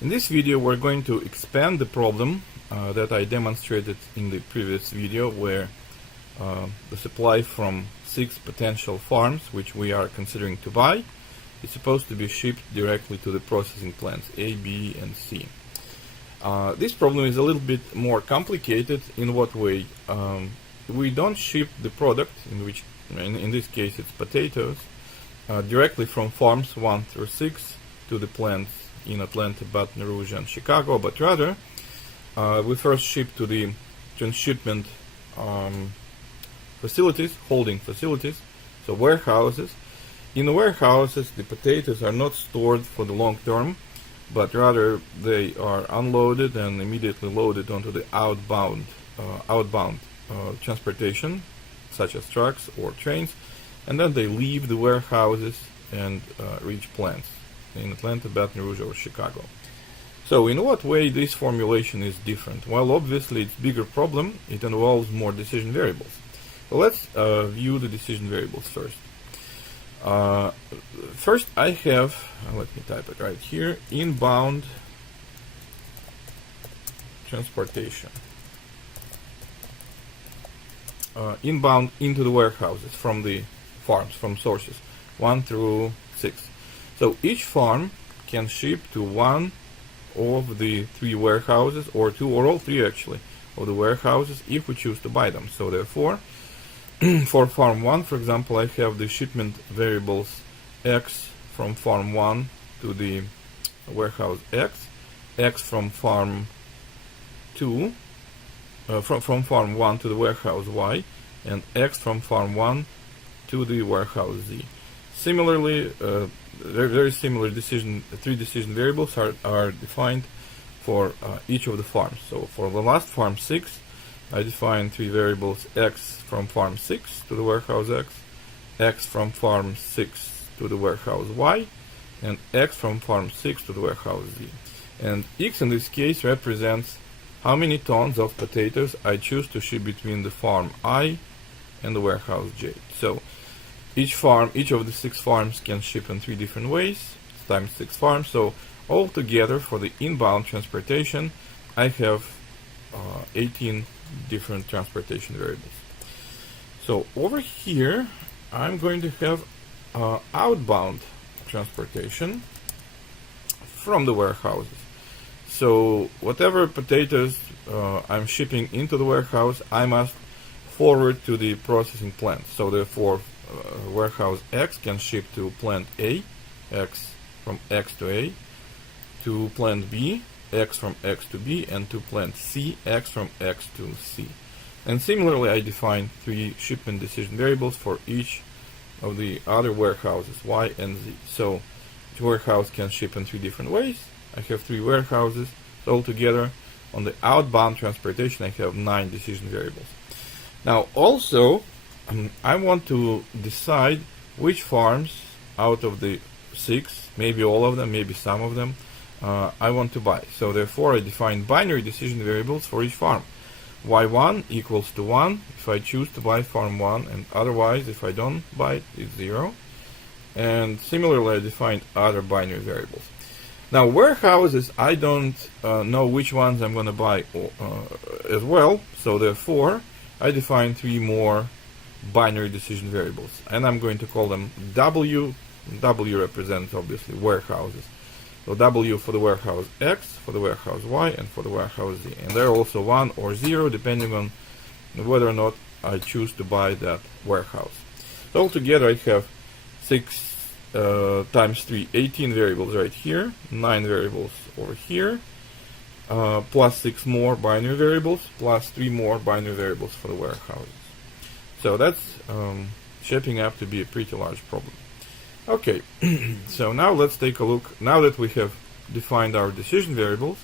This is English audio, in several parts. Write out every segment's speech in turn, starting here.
In this video we're going to expand the problem that I demonstrated in the previous video, where the supply from 6 potential farms which we are considering to buy is supposed to be shipped directly to the processing plants A, B and C. This problem is a little bit more complicated. In what way? We don't ship the product, in this case it's potatoes, directly from farms 1 through 6 to the plants in Atlanta, Baton Rouge and Chicago, but rather we first ship to the trans-shipment facilities, holding facilities, so warehouses. In the warehouses, the potatoes are not stored for the long term, but rather they are unloaded and immediately loaded onto the outbound transportation, such as trucks or trains, and then they leave the warehouses and reach plants in Atlanta, Baton Rouge or Chicago. So in what way this formulation is different? Well, obviously it's a bigger problem. It involves more decision variables. So let's view the decision variables first. First I have, let me type it right here, inbound transportation. Inbound into the warehouses from the farms, from sources 1 through 6. So each farm can ship to one of the 3 warehouses, or 2 or all 3 actually of the warehouses, if we choose to buy them. So therefore for farm 1, for example, I have the shipment variables X from farm 1 to the warehouse X, X from farm 2, from farm 1 to the warehouse Y, and X from farm 1 to the warehouse Z. Similarly, very similar 3 decision variables are defined for each of the farms. So for the last farm 6, I define 3 variables: X from farm 6 to the warehouse X, X from farm 6 to the warehouse Y, and X from farm 6 to the warehouse Z. And X in this case represents how many tons of potatoes I choose to ship between the farm I and the warehouse J. So each of the 6 farms can ship in 3 different ways, times 6 farms. So altogether for the inbound transportation, I have 18 different transportation variables. So over here I'm going to have outbound transportation from the warehouses. So whatever potatoes I'm shipping into the warehouse, I must forward to the processing plant. So therefore warehouse X can ship to plant A, X from X to A, to plant B, X from X to B, and to plant C, X from X to C. And similarly I define 3 shipment decision variables for each of the other warehouses Y and Z. So each warehouse can ship in 3 different ways. I have 3 warehouses. So altogether on the outbound transportation I have 9 decision variables. Now also I want to decide which farms out of the 6, maybe all of them, maybe some of them, I want to buy. So therefore I define binary decision variables for each farm. Y1 equals to 1 if I choose to buy farm 1, and otherwise if I don't buy it, it's 0. And similarly I define other binary variables. Now warehouses, I don't know which ones I'm going to buy as well, so therefore I define 3 more binary decision variables, and I'm going to call them W. W represents obviously warehouses. So W for the warehouse X, for the warehouse Y, and for the warehouse Z. And they're also 1 or 0 depending on whether or not I choose to buy that warehouse. So altogether I have 6 times 3, 18 variables right here, 9 variables over here, plus 6 more binary variables, plus 3 more binary variables for the warehouses. So that's shaping up to be a pretty large problem. Okay, so now let's take a look. Now that we have defined our decision variables,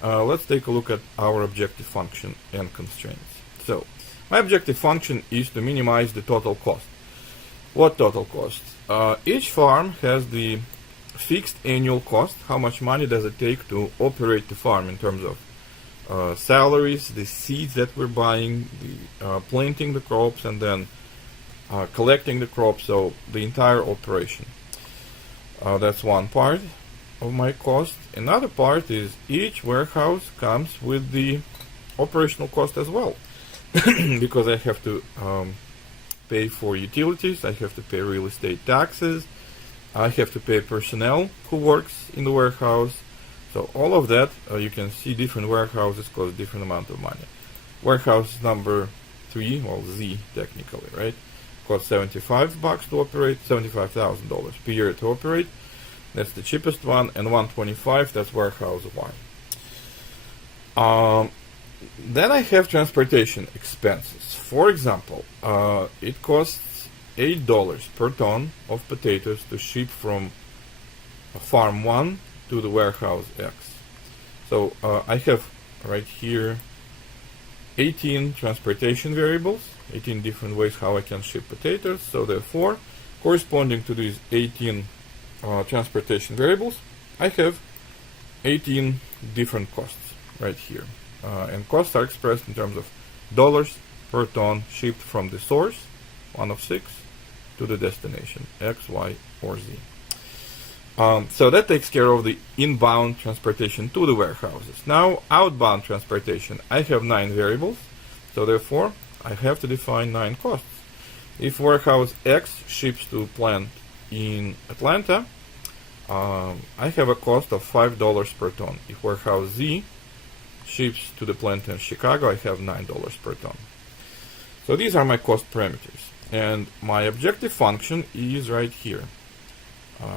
let's take a look at our objective function and constraints. So my objective function is to minimize the total cost. What total cost? Each farm has the fixed annual cost. How much money does it take to operate the farm in terms of salaries, the seeds that we're buying, the planting the crops, and then collecting the crops, so the entire operation. That's one part. of my cost. Another part is each warehouse comes with the operational cost as well, because I have to pay for utilities, I have to pay real estate taxes, I have to pay personnel who works in the warehouse. So all of that, you can see different warehouses cost different amount of money. Warehouse number 3, well, Z technically, right, costs $75 to operate, $75,000 per year to operate. That's the cheapest one, and 125, that's warehouse Y. Then I have transportation expenses. For example, it costs $8 per ton of potatoes to ship from farm 1 to the warehouse X. So I have right here 18 transportation variables, 18 different ways how I can ship potatoes. So therefore, corresponding to these 18 transportation variables, I have 18 different costs right here. And costs are expressed in terms of dollars per ton shipped from the source, 1 of 6, to the destination, X, Y, or Z. So that takes care of the inbound transportation to the warehouses. Now, outbound transportation, I have 9 variables, so therefore I have to define 9 costs. If warehouse X ships to plant in Atlanta, I have a cost of $5 per ton. If warehouse Z ships to the plant in Chicago, I have $9 per ton. So these are my cost parameters, and my objective function is right here.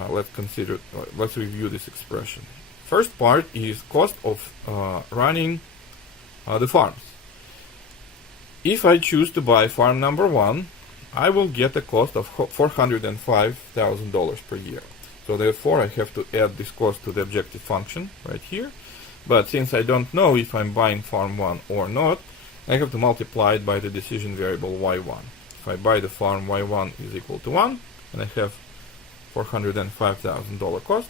Let's review this expression. First part is cost of running the farms. If I choose to buy farm number 1, I will get a cost of $405,000 per year. So therefore I have to add this cost to the objective function right here. But since I don't know if I'm buying farm 1 or not, I have to multiply it by the decision variable y1. If I buy the farm, y1 is equal to 1, and I have $405,000 cost.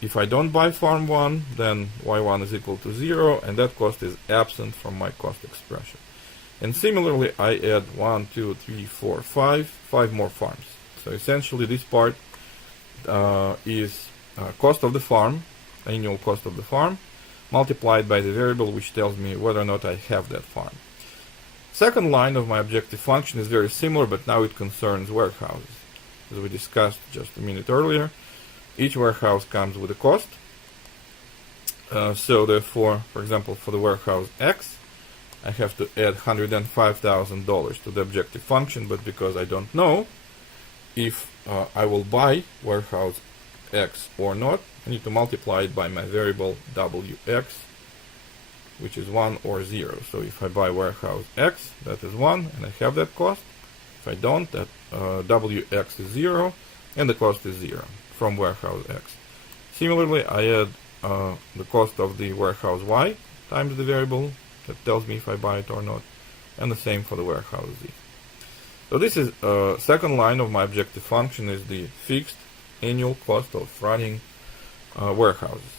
If I don't buy farm 1, then y1 is equal to 0, and that cost is absent from my cost expression. And similarly, I add 1, 2, 3, 4, 5 more farms. So essentially this part is cost of the farm, annual cost of the farm, multiplied by the variable which tells me whether or not I have that farm. Second line of my objective function is very similar, but now it concerns warehouses. As we discussed just a minute earlier, each warehouse comes with a cost. So therefore, for example, for the warehouse X, I have to add $105,000 to the objective function, but because I don't know if I will buy warehouse X or not, I need to multiply it by my variable Wx, which is 1 or 0. So if I buy warehouse X, that is 1, and I have that cost. If I don't, that Wx is 0, and the cost is 0 from warehouse X. Similarly, I add the cost of the warehouse Y times the variable that tells me if I buy it or not, and the same for the warehouse Z. So this is second line of my objective function is the fixed annual cost of running warehouses.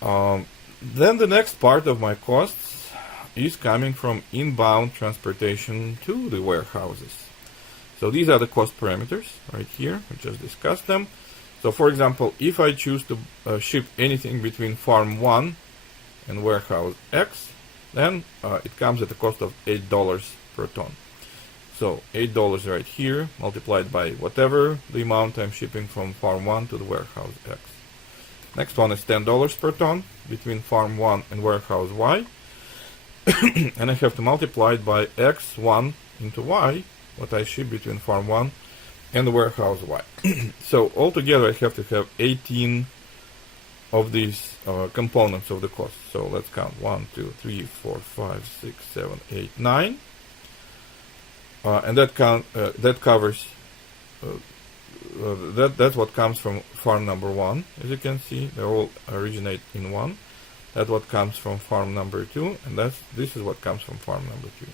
Then the next part of my costs is coming from inbound transportation to the warehouses. So these are the cost parameters right here. We just discussed them. So for example, if I choose to ship anything between farm 1 and warehouse X, then it comes at a cost of $8 per ton. So $8 right here multiplied by whatever the amount I'm shipping from farm 1 to the warehouse X. Next one is $10 per ton between farm 1 and warehouse Y. And I have to multiply it by X1 into Y, what I ship between farm 1 and the warehouse Y. So altogether I have to have 18 of these components of the cost. So let's count 1, 2, 3, 4, 5, 6, 7, 8, 9. And that covers that's what comes from farm number 1. As you can see, they all originate in 1. That's what comes from farm number 2, and this is what comes from farm number 3.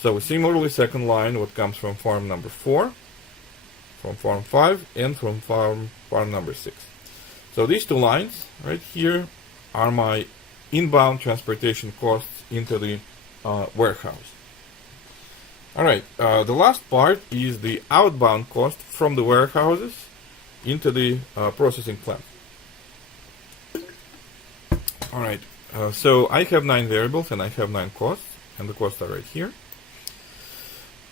So similarly, second line, what comes from farm number 4, from farm 5, and from farm number 6. So these two lines right here are my inbound transportation costs into the warehouse. Alright, the last part is the outbound cost from the warehouses into the processing plant. Alright, so I have 9 variables and I have 9 costs, and the costs are right here.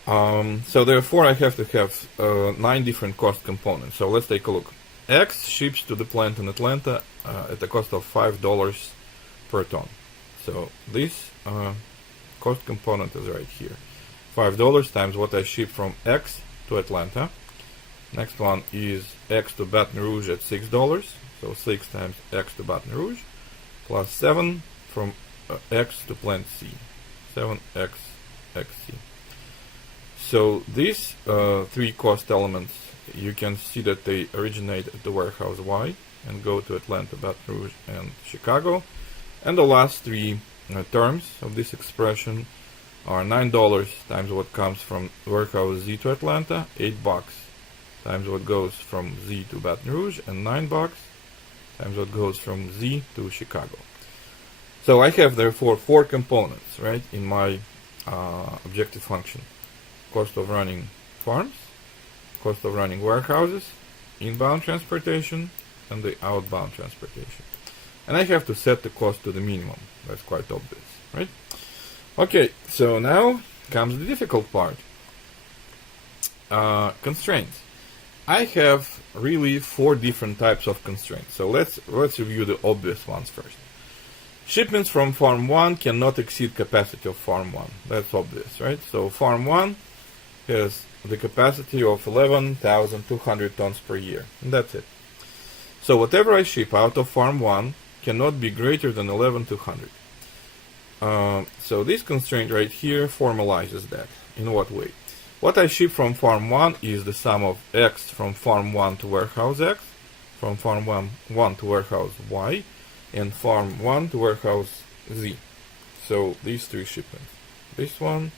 So therefore I have to have 9 different cost components. So let's take a look. X ships to the plant in Atlanta at the cost of $5 per ton. So this cost component is right here. $5 times what I ship from X to Atlanta. Next one is X to Baton Rouge at $6. So 6 times X to Baton Rouge plus 7 from X to plant C. 7X XC. So these 3 cost elements, you can see that they originate at the warehouse Y and go to Atlanta, Baton Rouge, and Chicago. And the last 3 terms of this expression are $9 times what comes from warehouse Z to Atlanta, $8 times what goes from Z to Baton Rouge, and $9 times what goes from Z to Chicago. So I have therefore 4 components, right, in my objective function. Cost of running farms, cost of running warehouses, inbound transportation, and the outbound transportation. And I have to set the cost to the minimum. That's quite obvious, right? Okay, so now comes the difficult part. Constraints. I have really 4 different types of constraints. So let's review the obvious ones first. Shipments from farm 1 cannot exceed capacity of farm 1. That's obvious, right? So farm 1 has the capacity of 11,200 tons per year. And that's it. So whatever I ship out of farm 1 cannot be greater than 11,200. So this constraint right here formalizes that. In what way? What I ship from farm 1 is the sum of X from farm 1 to warehouse X, from farm 1 to warehouse Y, and farm 1 to warehouse Z. So these 3 shipments. This one,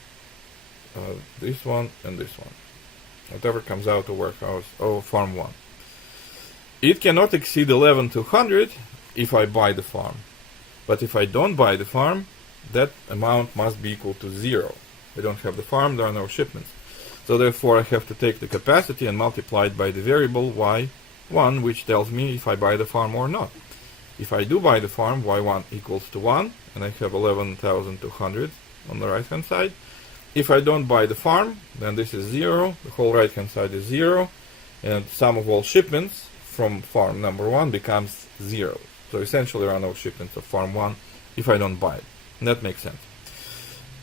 and this one. Whatever comes out of warehouse, farm 1. It cannot exceed 11,200 if I buy the farm. But if I don't buy the farm, that amount must be equal to 0. I don't have the farm, there are no shipments. So therefore I have to take the capacity and multiply it by the variable y1, which tells me if I buy the farm or not. If I do buy the farm, y1 equals to 1, and I have 11,200 on the right hand side. If I don't buy the farm, then this is 0, the whole right hand side is 0, and sum of all shipments from farm number 1 becomes 0. So essentially there are no shipments of farm 1 if I don't buy it. And that makes sense.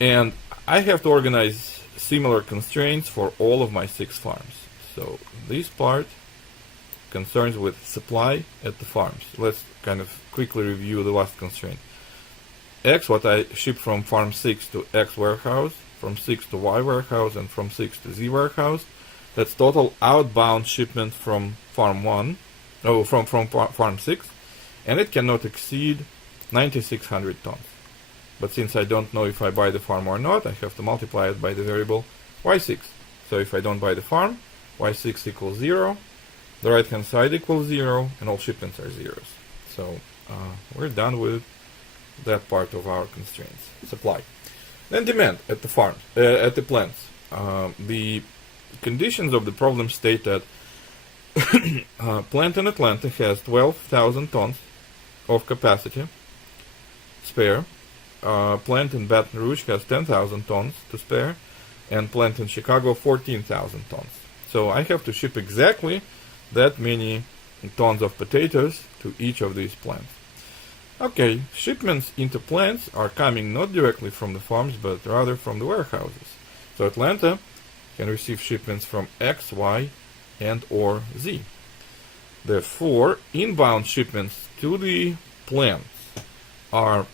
And I have to organize similar constraints for all of my 6 farms. So this part concerns with supply at the farms. Let's kind of quickly review the last constraint. X, what I ship from farm 6 to X warehouse, from 6 to Y warehouse, and from 6 to Z warehouse. That's total outbound shipment from farm 1, from farm 6, and it cannot exceed 9,600 tons. But since I don't know if I buy the farm or not, I have to multiply it by the variable y6. So if I don't buy the farm, y6 equals 0, the right hand side equals 0, and all shipments are zeros. So we're done with that part of our constraints. Supply. Then demand at the farms, at the plants. The conditions of the problem state that plant in Atlanta has 12,000 tons of capacity spare. Plant in Baton Rouge has 10,000 tons to spare, and plant in Chicago 14,000 tons. So I have to ship exactly that many tons of potatoes to each of these plants. Okay, shipments into plants are coming not directly from the farms, but rather from the warehouses. So Atlanta can receive shipments from X, Y, and or Z. Therefore, inbound shipments to the plants are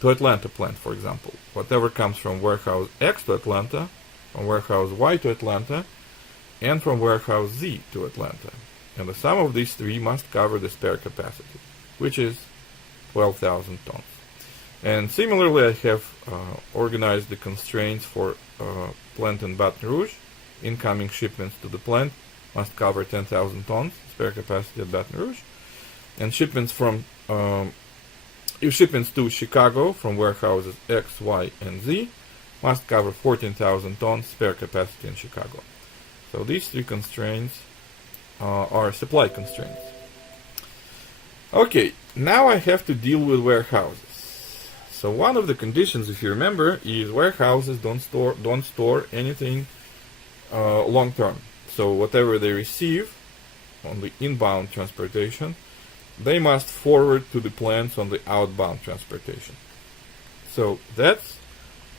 to Atlanta plant, for example. Whatever comes from warehouse X to Atlanta, from warehouse Y to Atlanta, and from warehouse Z to Atlanta. And the sum of these 3 must cover the spare capacity, which is 12,000 tons. And similarly, I have organized the constraints for plant in Baton Rouge. Incoming shipments to the plant must cover 10,000 tons spare capacity at Baton Rouge. And shipments from shipments to Chicago from warehouses X, Y, and Z must cover 14,000 tons spare capacity in Chicago. So these 3 constraints are supply constraints. Okay, now I have to deal with warehouses. So one of the conditions, if you remember, is warehouses don't store anything long term. So whatever they receive on the inbound transportation, they must forward to the plants on the outbound transportation. So that's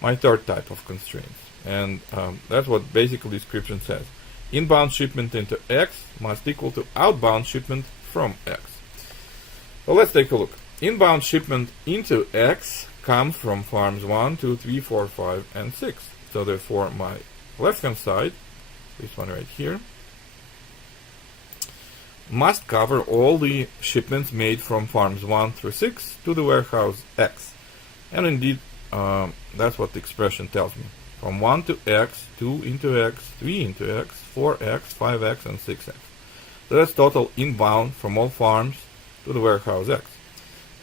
my third type of constraints, and that's what basically description says. Inbound shipment into X must equal to outbound shipment from X. So let's take a look. Inbound shipment into X comes from farms 1, 2, 3, 4, 5, and 6. So therefore my left hand side, this one right here, must cover all the shipments made from farms 1 through 6 to the warehouse X. And indeed, that's what the expression tells me. From 1 to X, 2 into X, 3 into X, 4X, 5X, and 6X. So that's total inbound from all farms to the warehouse X.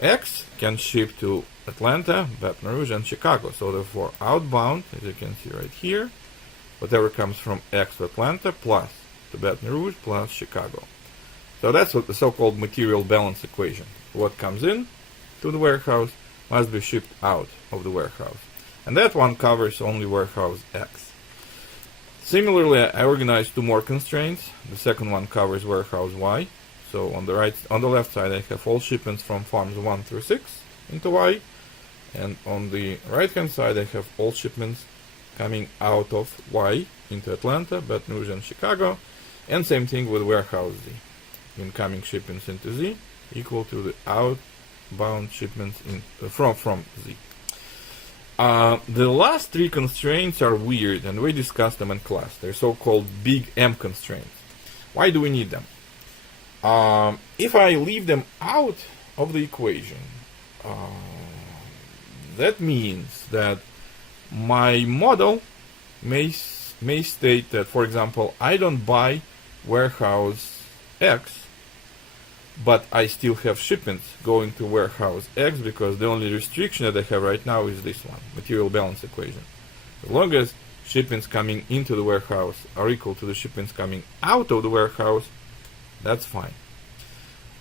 X can ship to Atlanta, Baton Rouge, and Chicago. So therefore, outbound, as you can see right here, whatever comes from X to Atlanta plus to Baton Rouge plus Chicago. So that's what the so-called material balance equation. What comes in to the warehouse must be shipped out of the warehouse. And that one covers only warehouse X. Similarly, I organized two more constraints. The second one covers warehouse Y. So on the left side, I have all shipments from farms 1 through 6 into Y. And on the right-hand side, I have all shipments coming out of Y into Atlanta, Baton Rouge, and Chicago. And same thing with warehouse Z. Incoming shipments into Z equal to the outbound shipments from Z. The last three constraints are weird, and we discussed them in class. They're so-called big M constraints. Why do we need them? If I leave them out of the equation, that means that my model may state that, for example, I don't buy warehouse X, but I still have shipments going to warehouse X because the only restriction that I have right now is this one, material balance equation. As long as shipments coming into the warehouse are equal to the shipments coming out of the warehouse, that's fine.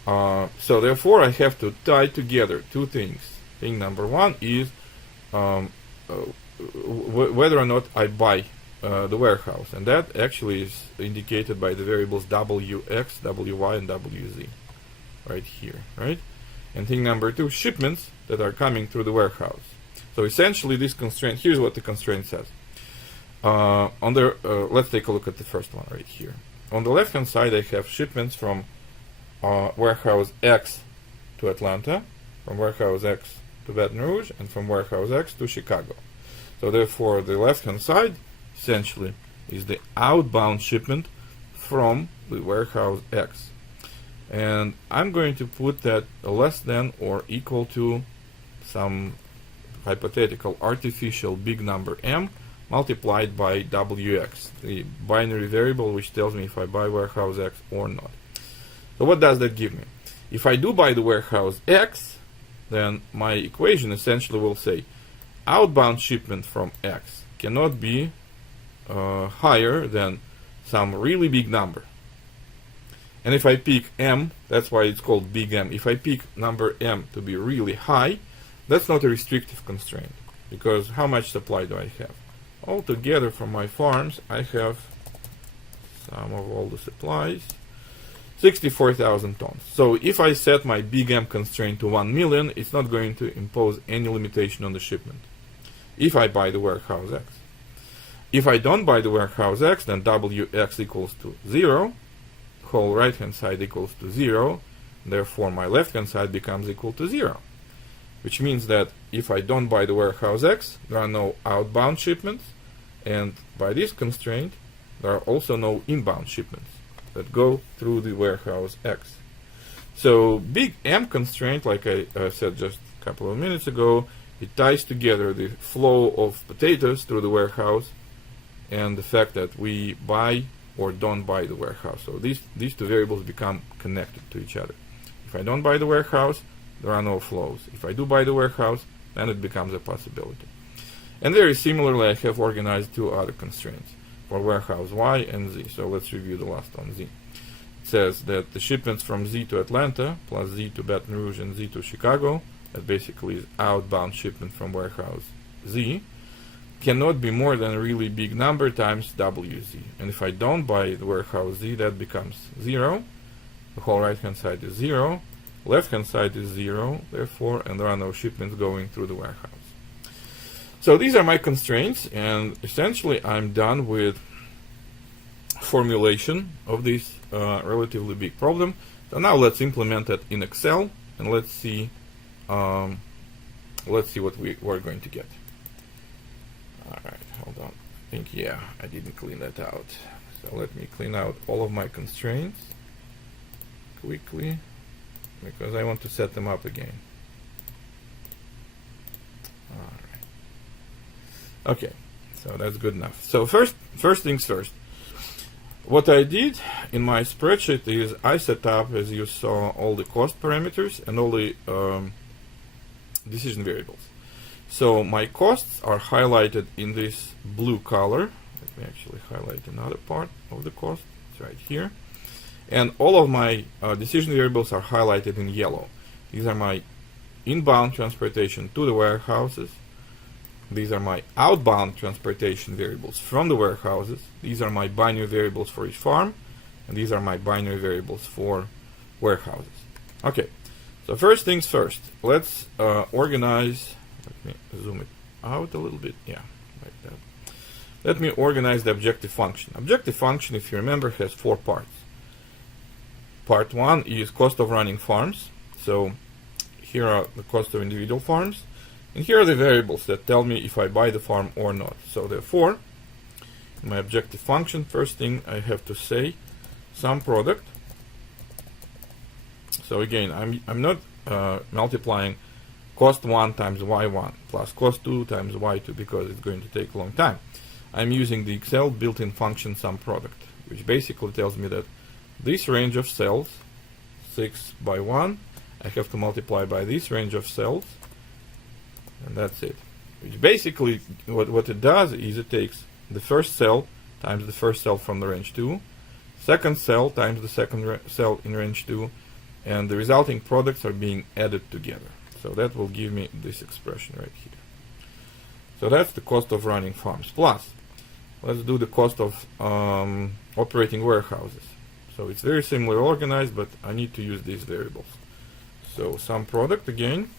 So therefore I have to tie together two things. Thing number one is whether or not I buy the warehouse, and that actually is indicated by the variables WX, WY, and WZ. Right here, right? And thing number two, shipments that are coming through the warehouse. So essentially this constraint, here's what the constraint says. Let's take a look at the first one right here. On the left hand side I have shipments from warehouse X to Atlanta, from warehouse X to Baton Rouge, and from warehouse X to Chicago. So therefore the left hand side essentially is the outbound shipment from the warehouse X. And I'm going to put that less than or equal to some hypothetical artificial big number M multiplied by WX, the binary variable which tells me if I buy warehouse X or not. So what does that give me? If I do buy the warehouse X, then my equation essentially will say outbound shipment from X cannot be higher than some really big number. And if I pick M, that's why it's called big M. If I pick number M to be really high, that's not a restrictive constraint, because how much supply do I have? Altogether from my farms, I have sum of all the supplies, 64,000 tons. So if I set my big M constraint to 1 million, it's not going to impose any limitation on the shipment if I buy the warehouse X. If I don't buy the warehouse X, then WX equals to 0. Whole right hand side equals to 0, therefore my left hand side becomes equal to 0, which means that if I don't buy the warehouse X, there are no outbound shipments, and by this constraint there are also no inbound shipments that go through the warehouse X. So big M constraint, like I said just a couple of minutes ago, it ties together the flow of potatoes through the warehouse and the fact that we buy or don't buy the warehouse. So these two variables become connected to each other. If I don't buy the warehouse, there are no flows. If I do buy the warehouse, then it becomes a possibility. And very similarly, I have organized two other constraints for warehouse Y and Z. So let's review the last one, Z. says that the shipments from Z to Atlanta plus Z to Baton Rouge and Z to Chicago, that basically is outbound shipment from warehouse Z, cannot be more than a really big number times WZ. And if I don't buy the warehouse Z, that becomes 0. The whole right hand side is 0. Left hand side is 0, therefore, and there are no shipments going through the warehouse. So these are my constraints, and essentially I'm done with formulation of this relatively big problem. So now let's implement it in Excel, and let's see what we're going to get. Alright, hold on. I think, yeah, I didn't clean that out. So let me clean out all of my constraints quickly, because I want to set them up again. Alright. Okay, so that's good enough. So first things first. What I did in my spreadsheet is I set up, as you saw, all the cost parameters and all the decision variables. So my costs are highlighted in this blue color. Let me actually highlight another part of the cost. It's right here. And all of my decision variables are highlighted in yellow. These are my inbound transportation to the warehouses. These are my outbound transportation variables from the warehouses. These are my binary variables for each farm. And these are my binary variables for warehouses. Okay, so first things first. Let's organize. Let me zoom it out a little bit. Yeah, like that. Let me organize the objective function. Objective function, if you remember, has 4 parts. Part 1 is cost of running farms. So here are the cost of individual farms. And here are the variables that tell me if I buy the farm or not. So therefore, in my objective function, first thing I have to say, sum product. So again, I'm not multiplying cost 1 times y1 plus cost 2 times y2 because it's going to take a long time. I'm using the Excel built-in function sum product, which basically tells me that this range of cells, 6 by 1, I have to multiply by this range of cells, and that's it. Which basically, what it does is it takes the first cell times the first cell from the range 2, second cell times the second cell in range 2, and the resulting products are being added together. So that will give me this expression right here. So that's the cost of running farms. Plus, let's do the cost of operating warehouses. So it's very similar organized, but I need to use these variables. So sum product again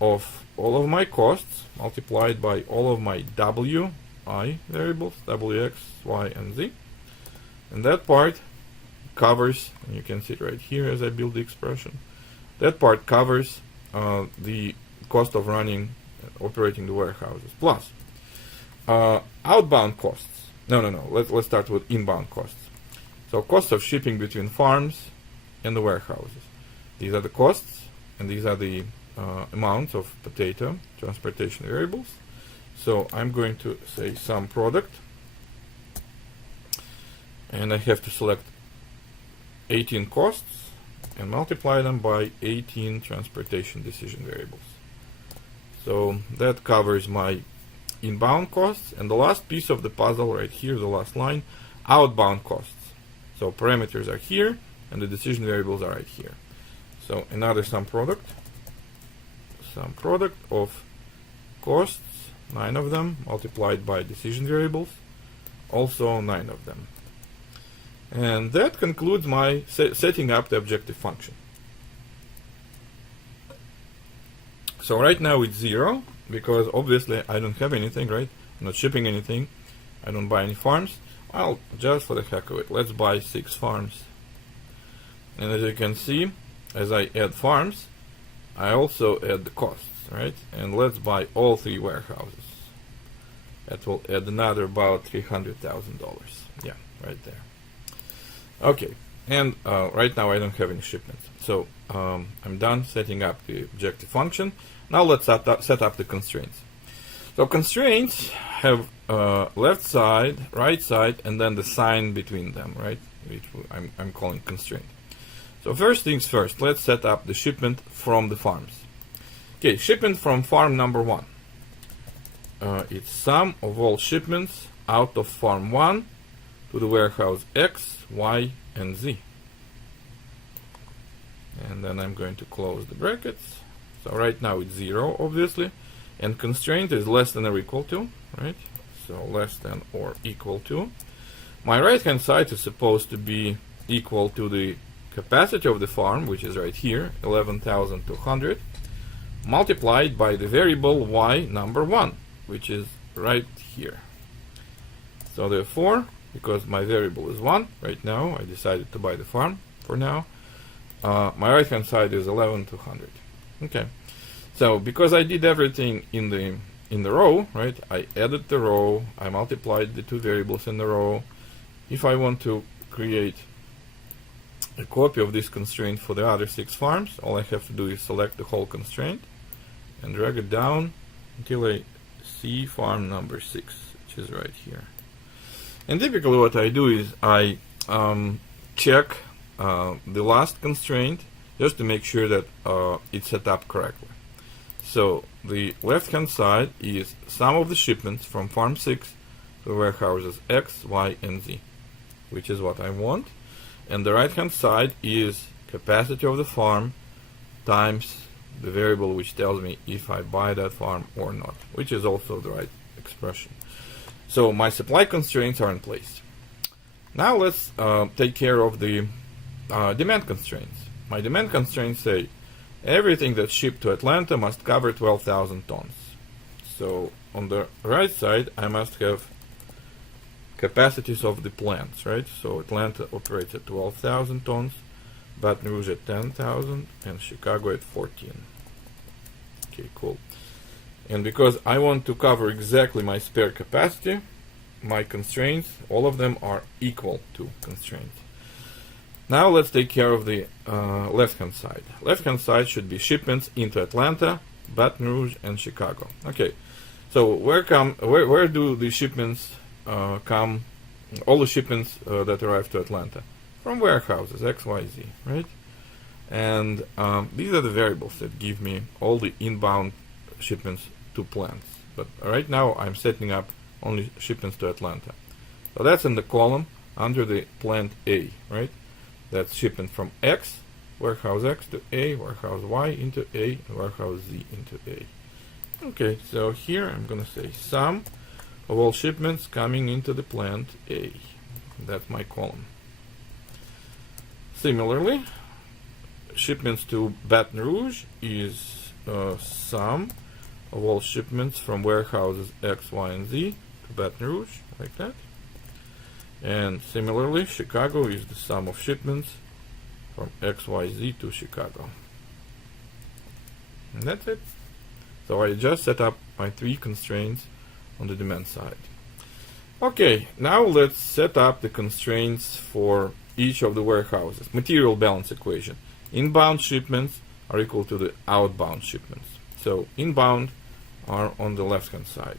of all of my costs multiplied by all of my wi variables, w, x, y, and z. And that part covers, and you can see it right here as I build the expression, that part covers the cost of running, operating the warehouses. Plus, outbound costs. No. Let's start with inbound costs. So costs of shipping between farms and the warehouses. These are the costs, and these are the amounts of potato transportation variables. So I'm going to say sum product, and I have to select 18 costs and multiply them by 18 transportation decision variables. So that covers my inbound costs, and the last piece of the puzzle right here, the last line, outbound costs. So parameters are here, and the decision variables are right here. So another sum product of costs, 9 of them, multiplied by decision variables, also 9 of them. And that concludes my setting up the objective function. So right now it's 0, because obviously I don't have anything, right? I'm not shipping anything. I don't buy any farms. Well, just for the heck of it, let's buy 6 farms. And as you can see, as I add farms, I also add the costs, right? And let's buy all 3 warehouses. That will add another about $300,000. Yeah, right there. Okay, and right now I don't have any shipments. So I'm done setting up the objective function. Now let's set up the constraints. So constraints have left side, right side, and then the sign between them, right? Which I'm calling constraint. So first things first, let's set up the shipment from the farms. Okay, shipment from farm number 1. It's sum of all shipments out of farm 1 to the warehouse X, Y, and Z. and then I'm going to close the brackets. So right now it's 0, obviously, and constraint is less than or equal to, right? So less than or equal to. My right hand side is supposed to be equal to the capacity of the farm, which is right here, 11,200, multiplied by the variable y number 1, which is right here. So therefore, because my variable is 1 right now, I decided to buy the farm for now. My right hand side is 11,200. Okay. So because I did everything in the row, right? I added the row, I multiplied the two variables in the row. If I want to create a copy of this constraint for the other 6 farms, all I have to do is select the whole constraint and drag it down until I see farm number 6, which is right here. And typically what I do is I check the last constraint just to make sure that it's set up correctly. So the left hand side is sum of the shipments from farm 6 to warehouses X, Y, and Z, which is what I want. And the right hand side is capacity of the farm times the variable which tells me if I buy that farm or not, which is also the right expression. So my supply constraints are in place. Now let's take care of the demand constraints. My demand constraints say everything that's shipped to Atlanta must cover 12,000 tons. So on the right side I must have capacities of the plants, right? So Atlanta operates at 12,000 tons, Baton Rouge at 10,000, and Chicago at 14. Okay, cool. And because I want to cover exactly my spare capacity, my constraints, all of them are equal to constraints. Now let's take care of the left-hand side. Left-hand side should be shipments into Atlanta, Baton Rouge, and Chicago. Okay, so where do the shipments come? All the shipments that arrive to Atlanta from warehouses X, Y, Z, right? And these are the variables that give me all the inbound shipments to plants. But right now I'm setting up only shipments to Atlanta. So that's in the column under the plant A, right? That's shipment from X, warehouse X to A, warehouse Y into A, and warehouse Z into A. Okay, so here I'm going to say sum of all shipments coming into the plant A. That's my column. Similarly, shipments to Baton Rouge is sum of all shipments from warehouses X, Y, and Z to Baton Rouge, like that. And similarly, Chicago is the sum of shipments from X, Y, Z to Chicago. And that's it. So I just set up my 3 constraints on the demand side. Okay, now let's set up the constraints for each of the warehouses. Material balance equation. Inbound shipments are equal to the outbound shipments. So inbound are on the left hand side.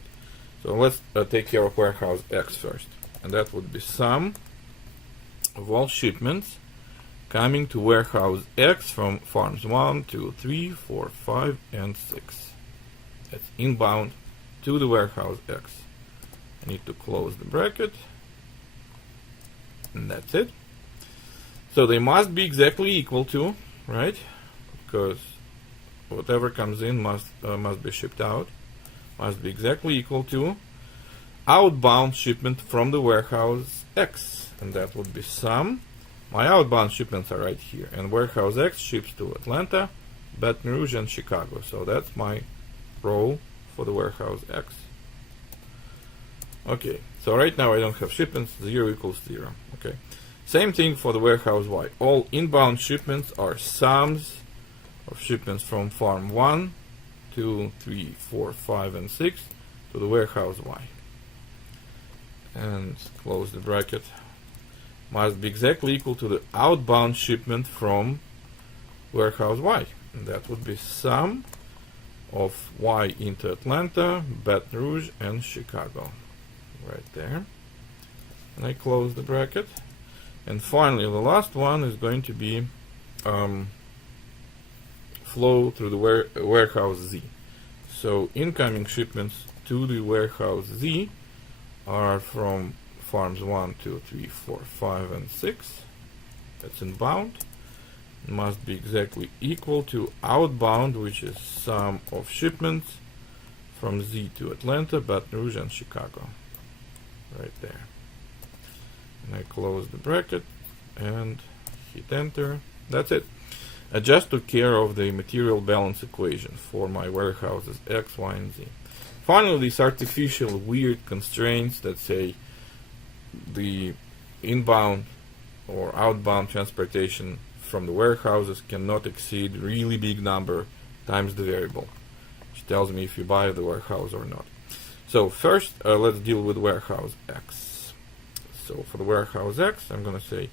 So let's take care of warehouse X first. And that would be sum of all shipments coming to warehouse X from farms 1, 2, 3, 4, 5, and 6. That's inbound to the warehouse X. I need to close the bracket. And that's it. So they must be exactly equal to, right? Because whatever comes in must be shipped out. Must be exactly equal to outbound shipment from the warehouse X, and that would be sum. My outbound shipments are right here, and warehouse X ships to Atlanta, Baton Rouge, and Chicago. So that's my row for the warehouse X. Okay, so right now I don't have shipments, 0 equals 0. Okay, same thing for the warehouse Y. All inbound shipments are sums of shipments from farm 1, 2, 3, 4, 5, and 6 to the warehouse Y. And close the bracket. Must be exactly equal to the outbound shipment from warehouse Y. And that would be sum of Y into Atlanta, Baton Rouge, and Chicago. Right there. And I close the bracket. And finally, the last one is going to be flow through the warehouse Z. So incoming shipments to the warehouse Z are from farms 1, 2, 3, 4, 5, and 6. That's inbound. must be exactly equal to outbound, which is sum of shipments from Z to Atlanta, Baton Rouge, and Chicago. Right there. And I close the bracket and hit enter. That's it. I just took care of the material balance equation for my warehouses X, Y, and Z. Finally, these artificial weird constraints that say the inbound or outbound transportation from the warehouses cannot exceed really big number times the variable, which tells me if you buy the warehouse or not. So first, let's deal with warehouse X. So for the warehouse X, I'm going to say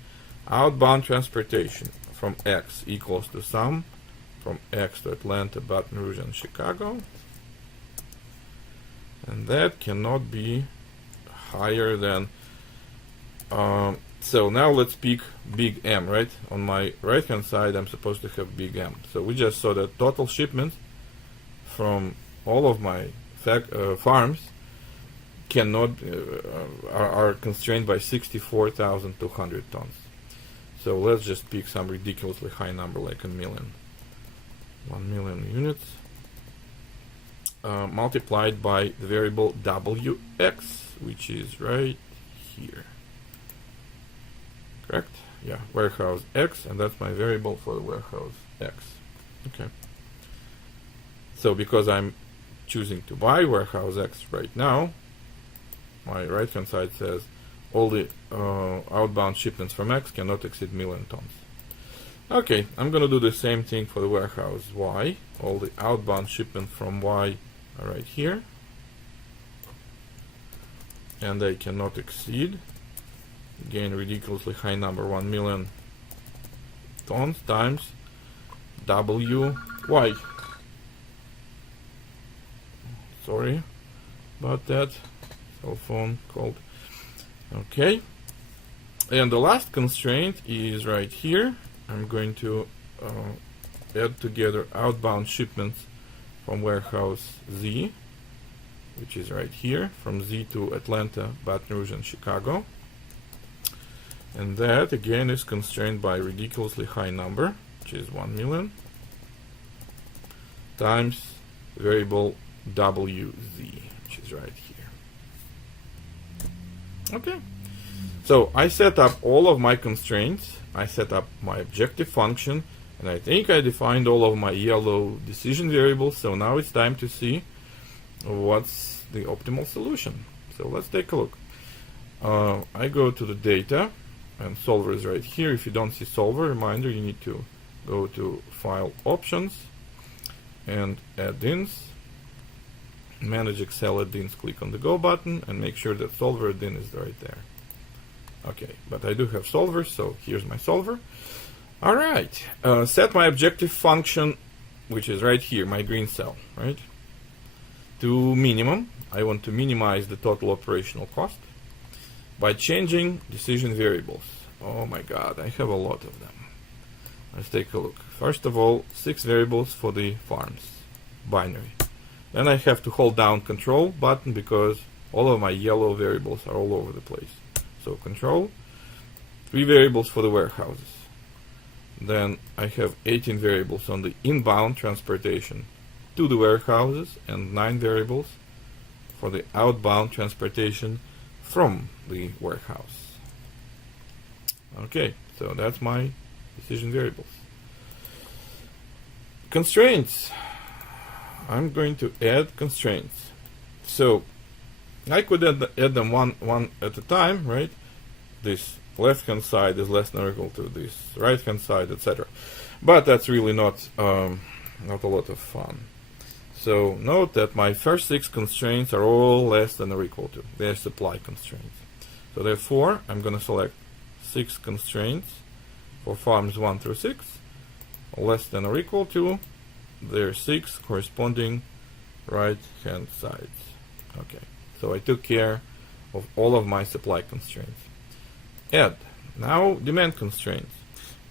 outbound transportation from X equals to sum from X to Atlanta, Baton Rouge, and Chicago. And that cannot be higher than... so now let's pick big M, right? On my right-hand side, I'm supposed to have big M. So we just saw that total shipments from all of my farms cannot are constrained by 64,200 tons. So let's just pick some ridiculously high number, like a million. 1 million units multiplied by the variable WX, which is right here. Correct? Yeah, warehouse X, and that's my variable for the warehouse X. Okay. So because I'm choosing to buy warehouse X right now, my right hand side says all the outbound shipments from X cannot exceed million tons. Okay, I'm gonna do the same thing for the warehouse Y. All the outbound shipments from Y are right here, and they cannot exceed, again, ridiculously high number, 1 million tons times WY. Sorry about that. Cell phone called. Okay. And the last constraint is right here. I'm going to add together outbound shipments from warehouse Z, which is right here, from Z to Atlanta, Baton Rouge, and Chicago. And that again is constrained by a ridiculously high number, which is 1 million, times variable WZ, which is right here. Okay. So I set up all of my constraints, I set up my objective function, and I think I defined all of my yellow decision variables. So now it's time to see what's the optimal solution. So let's take a look. I go to the data, and solver is right here. If you don't see solver, reminder, you need to go to file options and add-ins, manage Excel add-ins, click on the go button, and make sure that solver add-in is right there. Okay, but I do have solver, so here's my solver. Alright, set my objective function, which is right here, my green cell, right, to minimum. I want to minimize the total operational cost by changing decision variables. Oh my god, I have a lot of them. Let's take a look. First of all, 6 variables for the farms, binary. Then I have to hold down control button because all of my yellow variables are all over the place. So control, 3 variables for the warehouses. Then I have 18 variables on the inbound transportation to the warehouses and 9 variables for the outbound transportation from the warehouse. Okay, so that's my decision variables. Constraints. I'm going to add constraints. So I could add them one at a time, right? This left hand side is less than or equal to this right hand side, etc. But that's really not a lot of fun. So note that my first 6 constraints are all less than or equal to. They're supply constraints. So therefore, I'm going to select 6 constraints for farms 1 through 6, less than or equal to their 6 corresponding right hand sides. Okay, so I took care of all of my supply constraints. Add. Now demand constraints.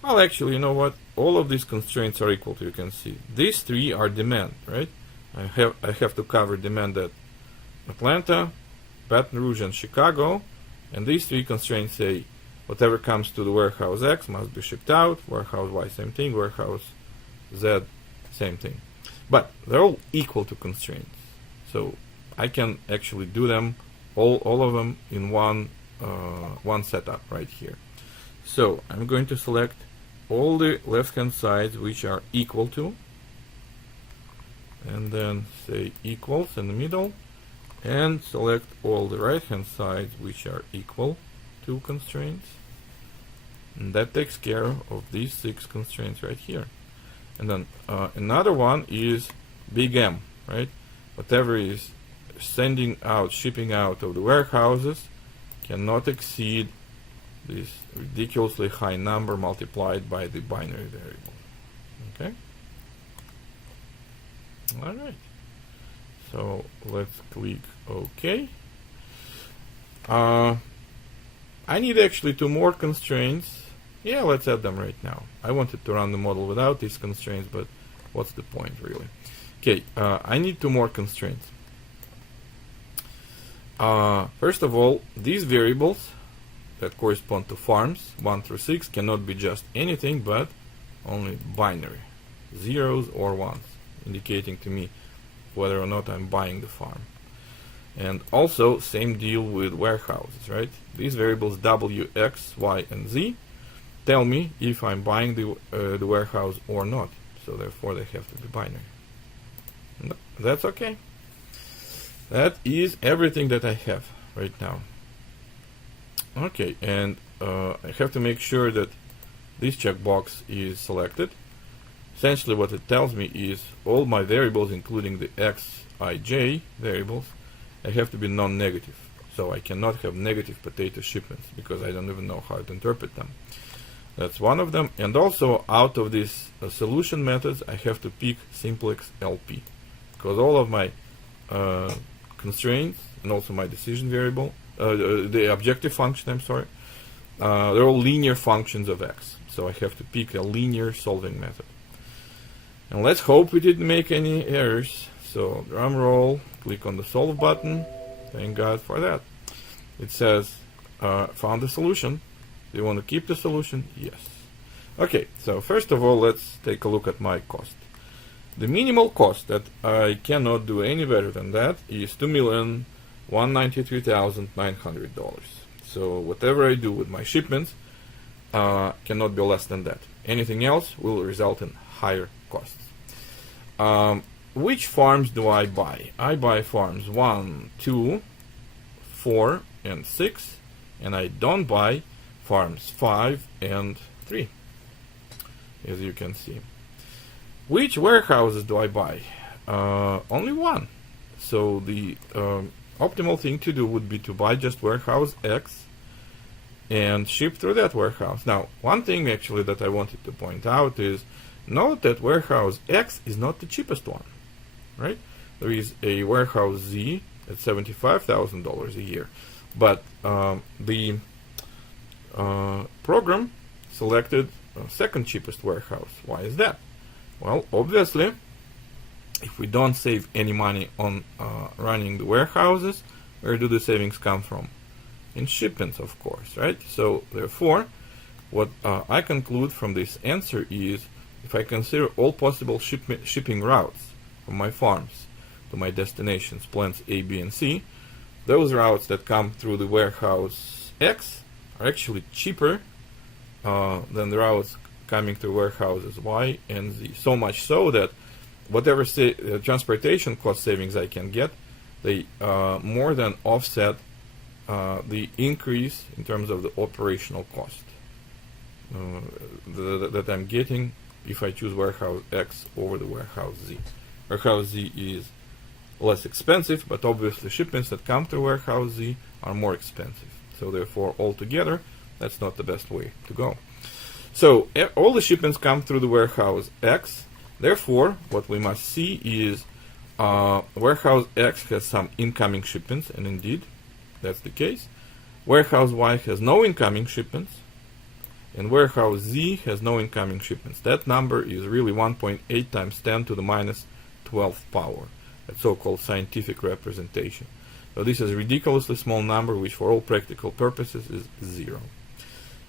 Well, actually, you know what? All of these constraints are equal to, you can see. These 3 are demand, right? I have to cover demand at Atlanta, Baton Rouge, and Chicago, and these 3 constraints say whatever comes to the warehouse X must be shipped out, warehouse Y same thing, warehouse Z same thing. But they're all equal to constraints. So I can actually do them, all of them in one setup right here. So I'm going to select all the left-hand sides which are equal to, and then say equals in the middle, and select all the right-hand sides which are equal to constraints. And that takes care of these 6 constraints right here. And then another one is big M, right? Whatever is sending out, shipping out of the warehouses cannot exceed this ridiculously high number multiplied by the binary variable. Okay? Alright. So let's click OK. I need actually 2 more constraints. Yeah, let's add them right now. I wanted to run the model without these constraints, but what's the point really? Okay, I need 2 more constraints. First of all, these variables that correspond to farms 1 through 6 cannot be just anything but only binary, zeros or ones, indicating to me whether or not I'm buying the farm. And also same deal with warehouses, right? These variables W, X, Y, and Z tell me if I'm buying the warehouse or not. So therefore they have to be binary. That's okay. That is everything that I have right now. Okay, and I have to make sure that this checkbox is selected. Essentially what it tells me is all my variables, including the X, I, J variables, they have to be non-negative. So I cannot have negative potato shipments because I don't even know how to interpret them. That's one of them. And also out of these solution methods, I have to pick simplex LP, because all of my constraints and also my decision variable, the objective function, I'm sorry, they're all linear functions of X. So I have to pick a linear solving method. And let's hope we didn't make any errors. So drum roll, click on the solve button. Thank God for that. It says found the solution. Do you want to keep the solution? Yes. Okay, so first of all, let's take a look at my cost. The minimal cost that I cannot do any better than that is $2,193,900. So whatever I do with my shipments cannot be less than that. Anything else will result in higher costs. Which farms do I buy? I buy farms 1, 2, 4, and 6, and I don't buy farms 5 and 3, as you can see. Which warehouses do I buy? Only one. So the optimal thing to do would be to buy just warehouse X and ship through that warehouse. Now, one thing actually that I wanted to point out is note that warehouse X is not the cheapest one, right? There is a warehouse Z at $75,000 a year, but the program selected second cheapest warehouse. Why is that? Well, obviously, if we don't save any money on running the warehouses, where do the savings come from? In shipments, of course, right? So therefore, what I conclude from this answer is, if I consider all possible shipping routes from my farms to my destinations, plants A, B, and C, those routes that come through the warehouse X are actually cheaper than the routes coming through warehouses Y and Z. So much so that whatever transportation cost savings I can get, they more than offset the increase in terms of the operational cost that I'm getting if I choose warehouse X over the warehouse Z. Warehouse Z is less expensive, but obviously shipments that come through warehouse Z are more expensive. So therefore, altogether, that's not the best way to go. So all the shipments come through the warehouse X. Therefore, what we must see is warehouse X has some incoming shipments, and indeed, that's the case. Warehouse Y has no incoming shipments, and warehouse Z has no incoming shipments. That number is really 1.8 times 10 to the minus 12th power, that so-called scientific representation. So this is a ridiculously small number, which for all practical purposes is 0.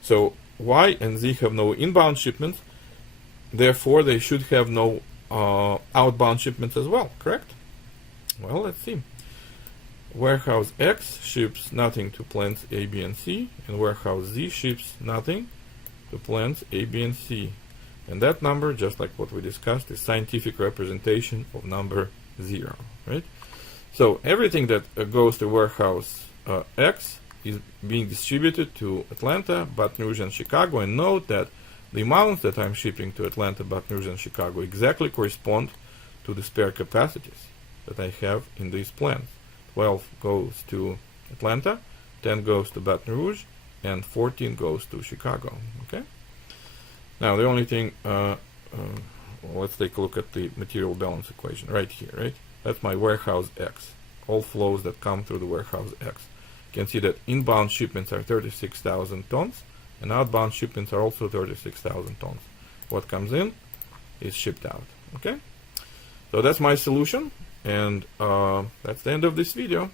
So Y and Z have no inbound shipments, therefore they should have no outbound shipments as well, correct? Well, let's see. Warehouse X ships nothing to plants A, B, and C, and warehouse Z ships nothing to plants A, B, and C. And that number, just like what we discussed, is scientific representation of number 0, right? So everything that goes to warehouse X is being distributed to Atlanta, Baton Rouge, and Chicago. And note that the amounts that I'm shipping to Atlanta, Baton Rouge, and Chicago exactly correspond to the spare capacities that I have in these plants. 12 goes to Atlanta, 10 goes to Baton Rouge, and 14 goes to Chicago. Okay. Now the only thing, let's take a look at the material balance equation right here. Right, that's my warehouse X. All flows that come through the warehouse X. You can see that inbound shipments are 36,000 tons, and outbound shipments are also 36,000 tons. What comes in is shipped out. Okay. So that's my solution. And that's the end of this video.